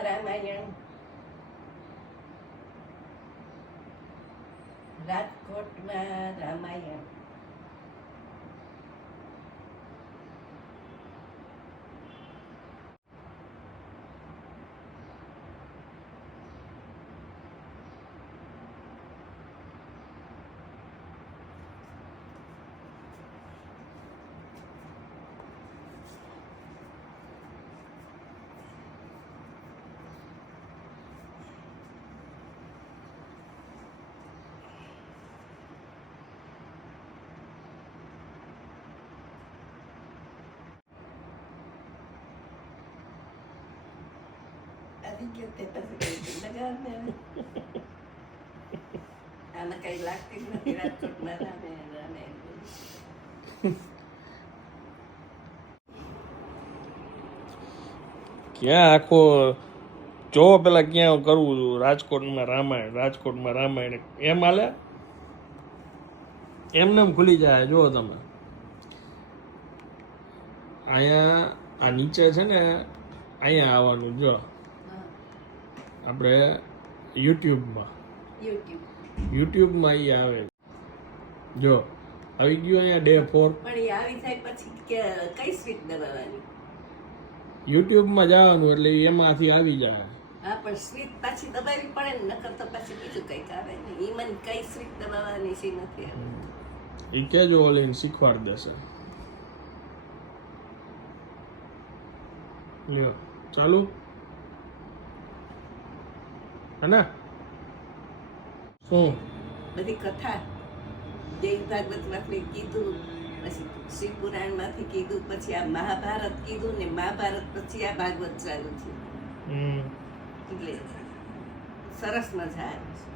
રામાયણ રાજકોટમાં રામાયણ કે તે પછી લગાવને આને કઈ લાગતી જ નથી રાજકોટમાં રામાયણ ક્યાં આખો જો પેલા ક્યાં કરવું રાજકોટમાં રામાયણ એમ હાલે એમને એમ ખુલી જાય જો તમે અહીંયા આ નીચે છે ને અહીંયા આવવાનું જો આપણે યુટ્યુબમાં એ આવે જો આવી ગયું અહીંયા ડે 4 પણ એ આવી થાય પછી કઈ સ્વીટ દબાવવાની યુટ્યુબમાં જવાનું એટલે એમાંથી આવી જાય હા પણ સ્વીટ પાછી દબાવી પડે ને નકર તો પછી બીજું કઈક આવે ને એ મને કઈ સ્વીટ દબાવવાની છે નથી આવે એ કેજો ઓલીને શીખવાડ દેશે લ્યો ચાલુ હે શું બધી કથા દેવ ભાગવત માંથી કીધું પછી શિવ પુરાણ માંથી કીધું પછી આ મહાભારત કીધું ને મહાભારત પછી આ ભાગવત ચાલુ છે એટલે સરસ મજા આવે છે